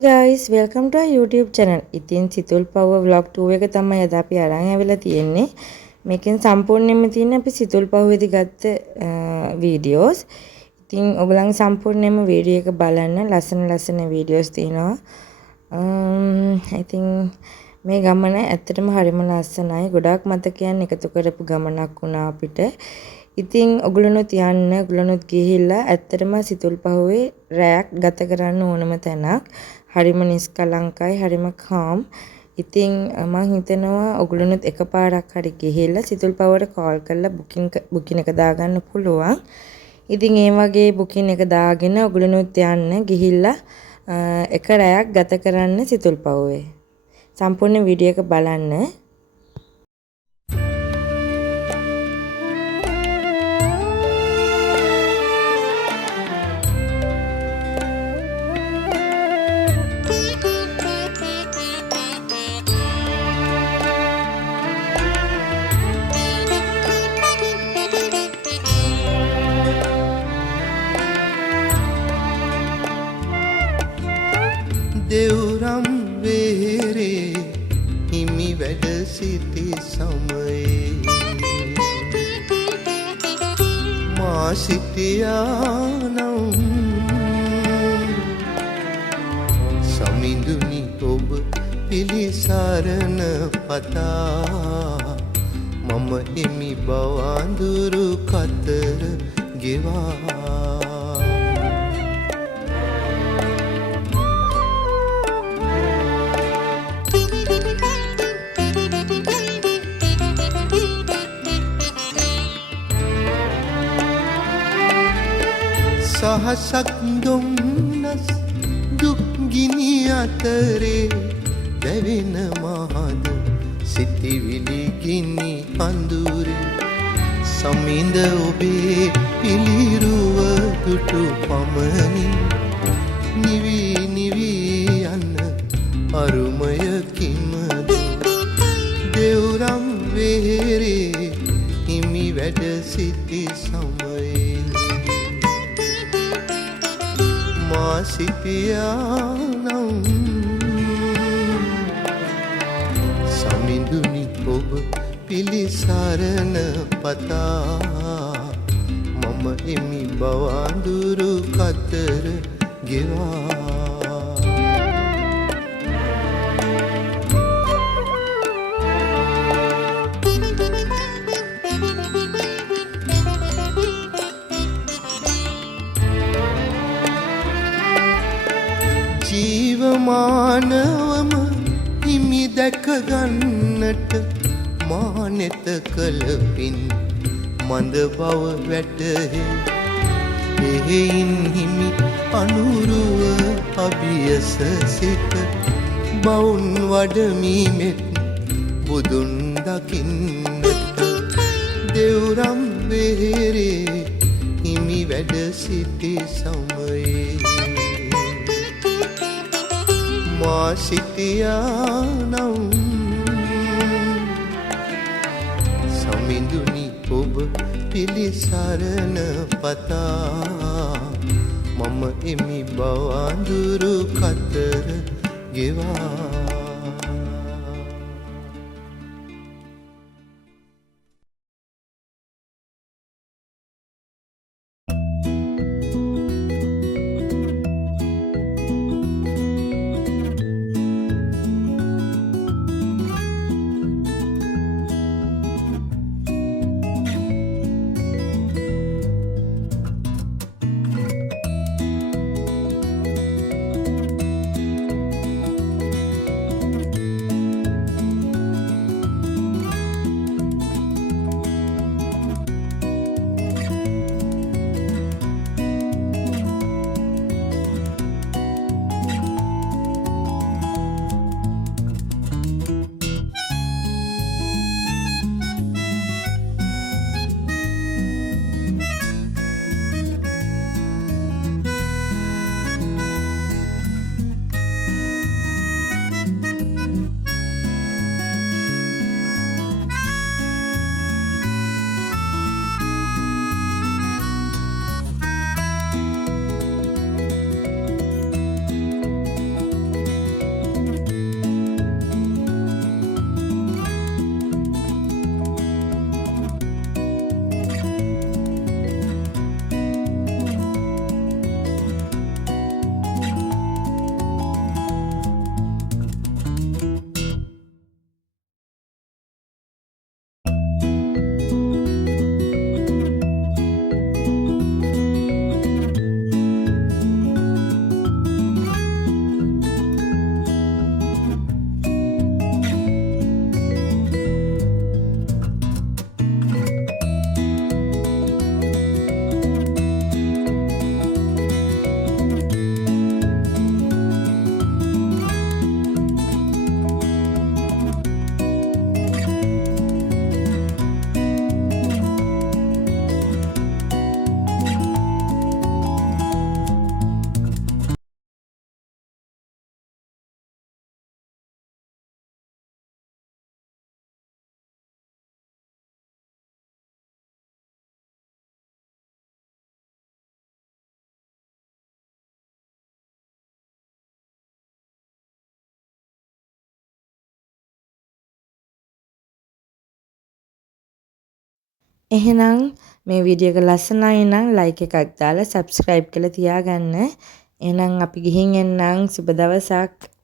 guys, welcome to our YouTube channel. ඉතින් සිතුල් පව් vlog 2 එක තමයි අද අපි අරන් ආවිලා තියෙන්නේ. මේකෙන් සම්පූර්ණයෙන්ම තියෙන අපි සිතුල් පව්වේදී ගත්ත වීඩියෝස්. ඉතින් ඔයගලන් සම්පූර්ණයෙන්ම වීඩියෝ එක බලන්න. ලස්සන වීඩියෝස් තියෙනවා. I think මේ ගමන ඇත්තටම හරිම ලස්සනයි. ගොඩාක් මතකයන් එකතු කරපු ගමනක් වුණා අපිට. ඉතින් ඔයගලනොත් යන්න, ඔයගලනොත් ගිහිල්ලා ඇත්තටම සිතුල් පහුවේ රැයක් ගත කරන්න ඕනම තැනක්. හරිම නිස්කලංකයි, හරිම calm. ඉතින් මම හිතනවා ඔයගලනොත් එකපාරක් හරි ගිහිල්ලා සිතුල් පහුවට කෝල් කරලා බුකින් එක දාගන්න පුළුවන්. ඉතින් ඒ වගේ බුකින් එක දාගෙන ඔයගලනොත් යන්න ගිහිල්ලා එක රැයක් ගත කරන්න සිතුල් පහුවේ. සම්පූර්ණ වීඩියෝ එක බලන්න. දෙව්රම් වේරේ හිමි වැඩ සිටි සමයේ මා සිටියානම් සමිඳුනි ඔබ පිළිසරණ පතා මම එමි බවඳුරු කතර ගෙවා සහසක් දුම්නස් දුක්ගිනි අතරේ දැවෙන මහද සිතිවිලි ගිනි අඳුරේ සමිඳ ඔබේ පිළිරුව දුටු පමණින් නිවි යන්න අරුමය කිමද දෙව්රම් වේරේ හිමි වැඩ සිටි සමයේ මා සිටියානම් සමිඳුනි ඔබ පිළිසරණ පතා මම එමි බවඳුරු කතර ගෙවා ජීවමානවම හිමි දැක ගන්නට මානෙත කළ පින් මඳ බව වැටහේ එහෙයින් හිමි අනුරුව අභියස සිට බවුන් වඩමීමෙත් බුදුන් දකින්නට දෙව්රම් වේරේ හිමි වැඩ සිටි සමයේ මා සිටියානම් සමිඳුනි ඔබ පිළිසරණ පතා මම එමි බවඳුරු කතර ගෙවා එහෙනම් මේ වීඩියෝ එක ලස්සනයි නම් ලයික් එකක් දාලා subscribe කරලා තියාගන්න. එහෙනම් අපි ගිහින් එන්නම්. සුබ දවසක්.